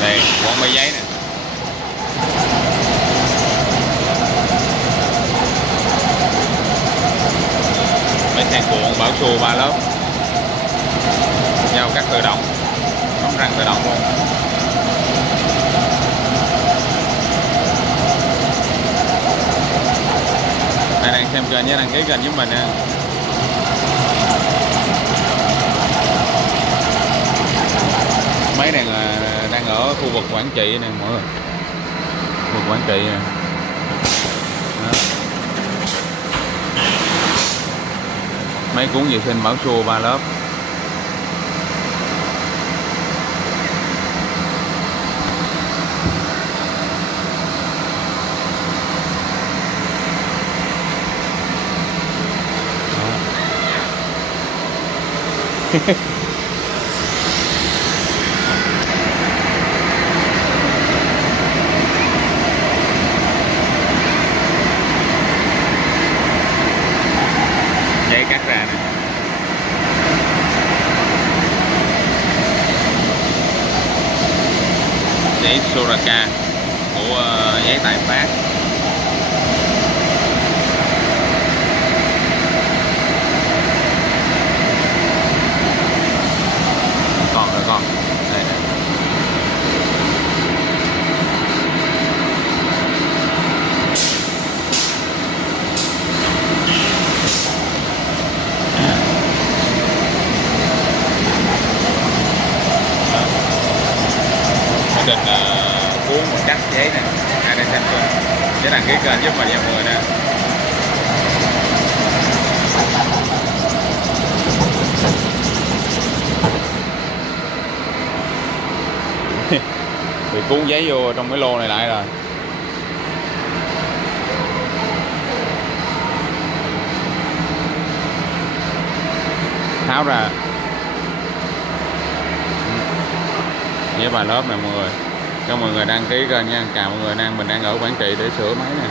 Đây con mấy giấy nè. Mấy xe cuộn bảo xù 3 lớp, dao cắt tự động, bấm răng tự động luôn. Ai đang xem kênh nhớ đăng ký kênh giúp mình nha. Máy này đang ở khu vực Quảng Trị nè mọi người, khu vực Quảng Trị nè. Đó. Máy cuốn vệ sinh bảo xua 3 lớp. Giấy cắt ra nè. Giấy Soraka của giấy Tài Phát. Còn nữa con đây nè. Quyết định cuốn một cắt giấy nè. Ai đang xem kênh nhớ đăng ký kênh giúp mình nha mọi người nè. Bị cuốn giấy vô trong cái lô này lại rồi. Tháo ra. Với 3 lớp này mọi người. Cho mọi người đăng ký kênh nha. Chào mọi người, mình đang ở Quảng Trị để sửa máy nè.